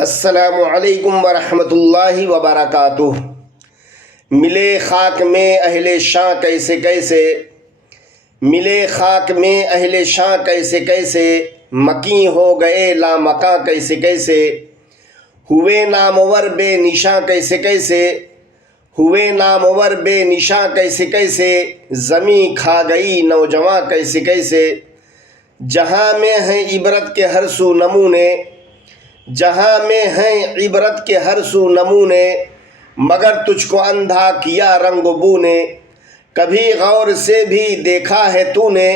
السلام علیکم ورحمۃ اللہ وبرکاتہ۔ ملے خاک میں اہل شاں کیسے کیسے، ملے خاک میں اہل شاں کیسے کیسے، مکیں ہو گئے لامکاں کیسے کیسے، ہوئے نامور بے نشاں کیسے کیسے، ہوئے نامور بے نشاں کیسے کیسے، زمیں کھا گئی نوجواں کیسے کیسے۔ جہاں میں ہیں عبرت کے ہر سو نمونے، جہاں میں ہیں عبرت کے ہر سو نمونے، مگر تجھ کو اندھا کیا رنگ و بو نے۔ کبھی غور سے بھی دیکھا ہے تو نے،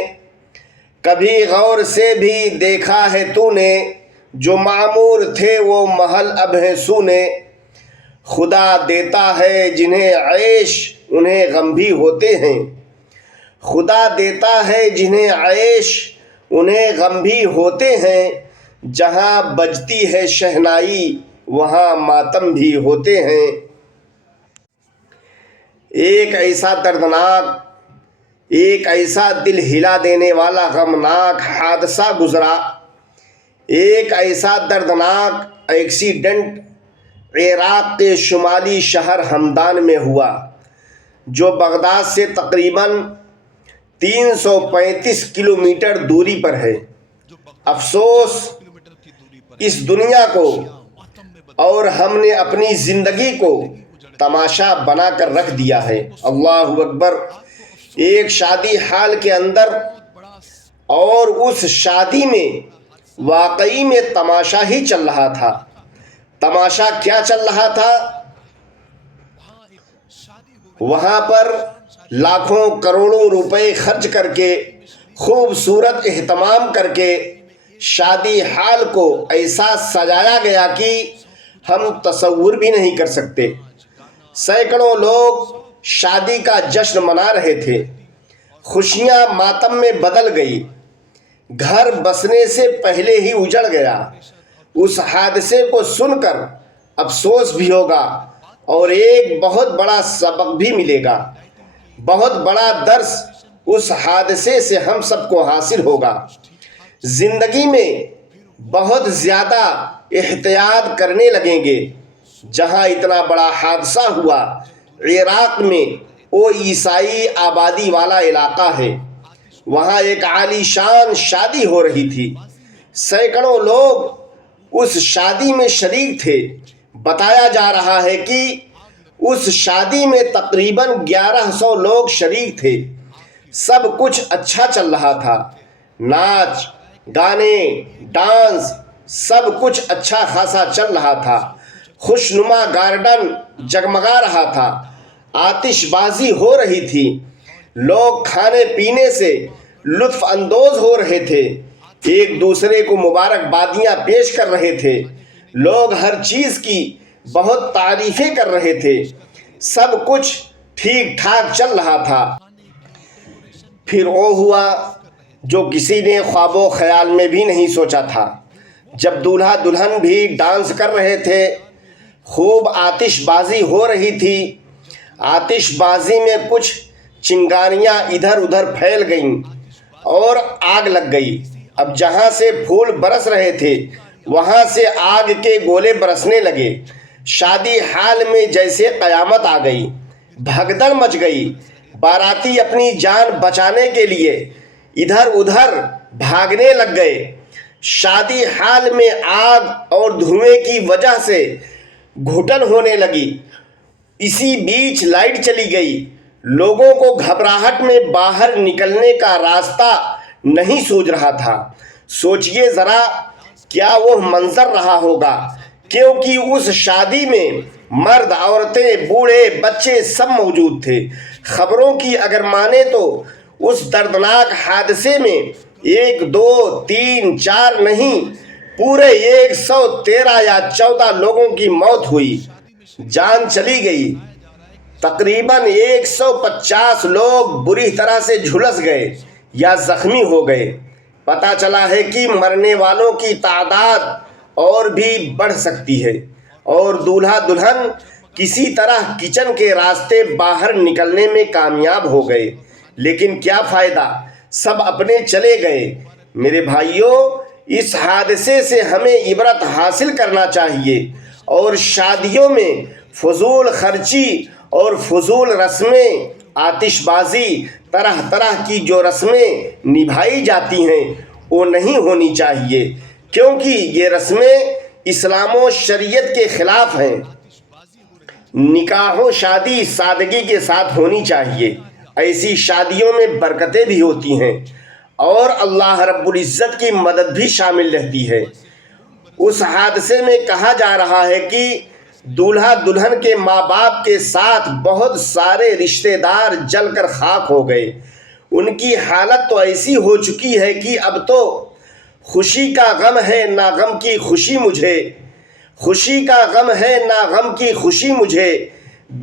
کبھی غور سے بھی دیکھا ہے تو نے، جو معمور تھے وہ محل اب ہیں سونے۔ خدا دیتا ہے جنہیں عیش انہیں غم بھی ہوتے ہیں، خدا دیتا ہے جنہیں عیش انہیں غم بھی ہوتے ہیں۔ جہاں بجتی ہے شہنائی وہاں ماتم بھی ہوتے ہیں۔ ایک ایسا دردناک، ایک ایسا دل ہلا دینے والا غمناک حادثہ گزرا، ایک ایسا دردناک ایکسیڈنٹ عراق کے شمالی شہر ہمدان میں ہوا، جو بغداد سے تقریباً 335 کلومیٹر دوری پر ہے۔ افسوس اس دنیا کو اور ہم نے اپنی زندگی کو تماشا بنا کر رکھ دیا ہے۔ اللہ اکبر۔ ایک شادی حال کے اندر، اور اس شادی میں واقعی میں تماشا ہی چل رہا تھا۔ تماشا کیا چل رہا تھا؟ وہاں پر لاکھوں کروڑوں روپے خرچ کر کے، خوبصورت اہتمام کر کے شادی حال کو ایسا سجایا گیا کہ ہم تصور بھی نہیں کر سکتے۔ سینکڑوں لوگ شادی کا جشن منا رہے تھے، خوشیاں ماتم میں بدل گئی، گھر بسنے سے پہلے ہی اجڑ گیا۔ اس حادثے کو سن کر افسوس بھی ہوگا اور ایک بہت بڑا سبق بھی ملے گا، بہت بڑا درس اس حادثے سے ہم سب کو حاصل ہوگا۔ زندگی میں بہت زیادہ احتیاط کرنے لگیں گے۔ جہاں اتنا بڑا حادثہ ہوا، عراق میں وہ عیسائی آبادی والا علاقہ ہے، وہاں ایک عالی شان شادی ہو رہی تھی، سینکڑوں لوگ اس شادی میں شریک تھے۔ بتایا جا رہا ہے کہ اس شادی میں تقریباً 1100 لوگ شریک تھے۔ سب کچھ اچھا چل رہا تھا، ناچ گانے ڈانس سب کچھ اچھا خاصا چل رہا تھا، خوشنما گارڈن جگمگا رہا تھا، آتش بازی ہو رہی تھی، لوگ کھانے پینے سے لطف اندوز ہو رہے تھے، ایک دوسرے کو مبارکبادیاں پیش کر رہے تھے، لوگ ہر چیز کی بہت تعریفیں کر رہے تھے، سب کچھ ٹھیک ٹھاک چل رہا تھا۔ پھر وہ ہوا جو کسی نے خواب و خیال میں بھی نہیں سوچا تھا۔ جب دولہا دلہن بھی ڈانس کر رہے تھے، خوب آتش بازی ہو رہی تھی، آتش بازی میں کچھ چنگاریاں ادھر ادھر پھیل گئیں اور آگ لگ گئی۔ اب جہاں سے پھول برس رہے تھے وہاں سے آگ کے گولے برسنے لگے۔ شادی حال میں جیسے قیامت آ گئی، بھگدڑ مچ گئی۔ باراتی اپنی جان بچانے کے لیے ادھر ادھر بھاگنے لگ گئے۔ شادی حال میں آگ اور دھوئیں کی وجہ سے گھٹن ہونے لگی۔ اسی بیچ لائٹ چلی گئی، لوگوں کو گھبراہٹ میں باہر نکلنے کا راستہ نہیں سوج رہا تھا۔ سوچئے ذرا کیا وہ منظر رہا ہوگا، کیونکہ اس شادی میں مرد عورتیں بوڑھے بچے سب موجود تھے۔ خبروں کی اگر مانے تو اس دردناک حادثے میں 1 2 3 4 نہیں، پورے 113 یا 14 لوگوں کی موت ہوئی، جان چلی گئی۔ تقریباً 150 لوگ بری طرح سے جھلس گئے یا زخمی ہو گئے۔ پتہ چلا ہے کہ مرنے والوں کی تعداد اور بھی بڑھ سکتی ہے، اور دولہا دلہن کسی طرح کچن کے راستے باہر نکلنے میں کامیاب ہو گئے، لیکن کیا فائدہ، سب اپنے چلے گئے۔ میرے بھائیوں، اس حادثے سے ہمیں عبرت حاصل کرنا چاہیے اور شادیوں میں فضول خرچی اور فضول رسمیں، آتش بازی، طرح طرح کی جو رسمیں نبھائی جاتی ہیں وہ نہیں ہونی چاہیے، کیونکہ یہ رسمیں اسلام و شریعت کے خلاف ہیں۔ نکاح و شادی سادگی کے ساتھ ہونی چاہیے، ایسی شادیوں میں برکتیں بھی ہوتی ہیں اور اللہ رب العزت کی مدد بھی شامل رہتی ہے۔ اس حادثے میں کہا جا رہا ہے کہ دولہا دلہن کے ماں باپ کے ساتھ بہت سارے رشتہ دار جل کر خاک ہو گئے۔ ان کی حالت تو ایسی ہو چکی ہے کہ اب تو خوشی کا غم ہے نہ غم کی خوشی مجھے، خوشی کا غم ہے نہ غم کی خوشی مجھے،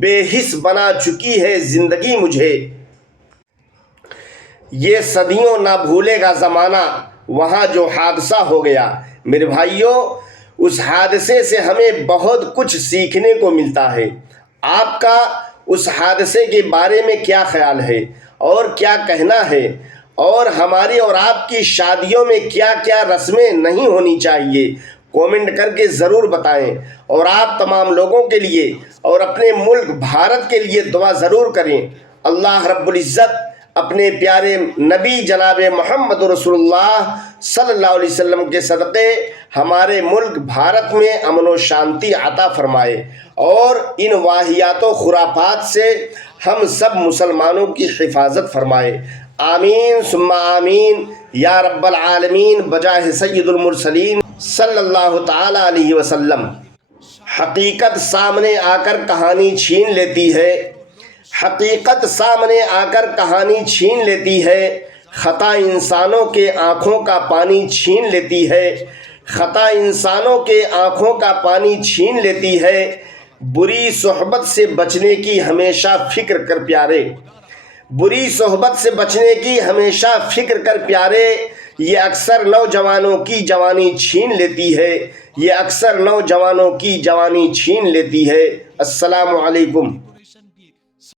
بے حس بنا چکی ہے زندگی مجھے۔ یہ صدیوں نہ بھولے گا زمانہ وہاں جو حادثہ ہو گیا۔ میرے بھائیوں، اس حادثے سے ہمیں بہت کچھ سیکھنے کو ملتا ہے۔ آپ کا اس حادثے کے بارے میں کیا خیال ہے اور کیا کہنا ہے؟ اور ہماری اور آپ کی شادیوں میں کیا کیا رسمیں نہیں ہونی چاہیے؟ کومنٹ کر کے ضرور بتائیں، اور آپ تمام لوگوں کے لیے اور اپنے ملک بھارت کے لیے دعا ضرور کریں۔ اللہ رب العزت اپنے پیارے نبی جناب محمد رسول اللہ صلی اللہ علیہ وسلم کے صدقے ہمارے ملک بھارت میں امن و شانتی عطا فرمائے اور ان واہیات و خرافات سے ہم سب مسلمانوں کی حفاظت فرمائے۔ آمین ثم آمین یا رب العالمین بجاہ سید المرسلین صلی اللہ تعالی علیہ وسلم۔ حقیقت سامنے آ کر کہانی چھین لیتی ہے، حقیقت سامنے آ کر کہانی چھین لیتی ہے، خطا انسانوں کے آنکھوں کا پانی چھین لیتی ہے، خطا انسانوں کے آنکھوں کا پانی چھین لیتی ہے۔ بری صحبت سے بچنے کی ہمیشہ فکر کر پیارے، بری صحبت سے بچنے کی ہمیشہ فکر کر پیارے، یہ اکثر نوجوانوں کی جوانی چھین لیتی ہے، یہ اکثر نوجوانوں کی جوانی چھین لیتی ہے۔ السلام علیکم۔